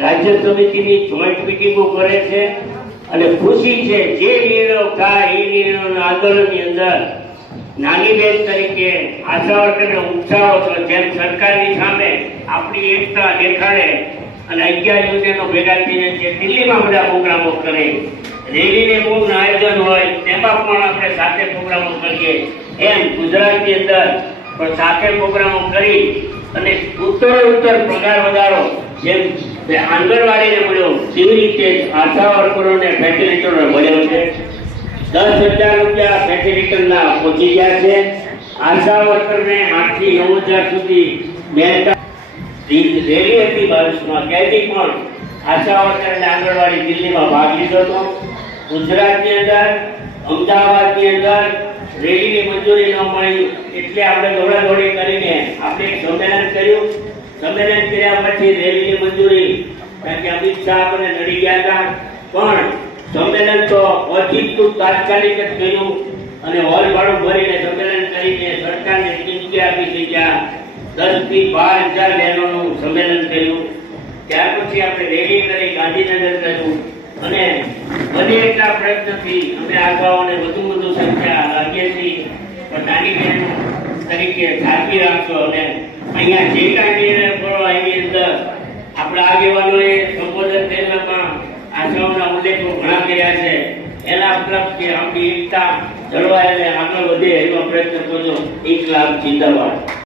રાજ્ય સમિતિની જોઈન્ટ મિટિંગો કરે છે અને ખુશી છે જે નિર્ણયો થાય એ નિર્ણયોના આંદોલનની અંદર નાની બેન તરીકે આશા વર્કરને ઉત્સાહો છો, જેમ સરકારની સામે આપણી એકતા દેખાડે અને 11 યુનિયનો ભેગા થઈને જે દિલ્હીમાં બધા પ્રોગ્રામો કરે, રેલીને બહુનું આયોજન હોય તેમાં પણ આપણે સાથે પ્રોગ્રામો કરીએ, એમ ગુજરાતની અંદર પણ સાથે પ્રોગ્રામો કરી અને ઉત્તરોત્તર પગાર વધારો જેમ આંગણવાડીને મળ્યો તેવી રીતે આશા વર્કરોને ફેસિલિટરને મળ્યો છે. 10,000 રૂપિયા ફેસિલિટરના પહોંચી ગયા છે. આશા વર્કરને 8 થી 9,000 સુધી રેલી હતી 22માં, ત્યાંથી પણ આશા વર્કરને આંગણવાડી દિલ્હીમાં ભાગ લીધો હતો. ગુજરાતની અંદર અમદાવાદની અંદર રેલીની મંજૂરી ન મળી એટલે આપણે દોડાદોડી કરીને આપણે એક સંમેલન કર્યું. સંમેલન કર્યા પછી રેલીની મંજૂરી, કારણ કે અમિત શાહ આપણને નડી ગયા હતા, પણ સંમેલન તો ઓચિંતું તાત્કાલિક જ કર્યું અને હોલ ભાડું ભરીને સંમેલન કરીને સરકારને ચીમકી આપી છે ત્યાં 10 થી 12,000 બહેનોનું સંમેલન કર્યું. ત્યાર પછી આપણે રેલી કરી ગાંધીનગર કર્યું અને બને એટલા પ્રયત્નથી અમે આગેવાનોને વધુ સંખ્યા લાગીએ છીએ. પણ નાની બહેનો તરીકે સાચવી રાખશો અને અહીંયા જે કાંઈ નિર્ણય કરો એની અંદર આપણા આગેવાનોએ સંબોધન કરવામાં આશાઓના ઉલ્લેખો ઘણા કર્યા છે. એના મતલબ કે આપણી એકતા જળવાય અને આગળ વધે એનો પ્રયત્ન કરજો. ઇન્કલાબ જિંદાબાદ.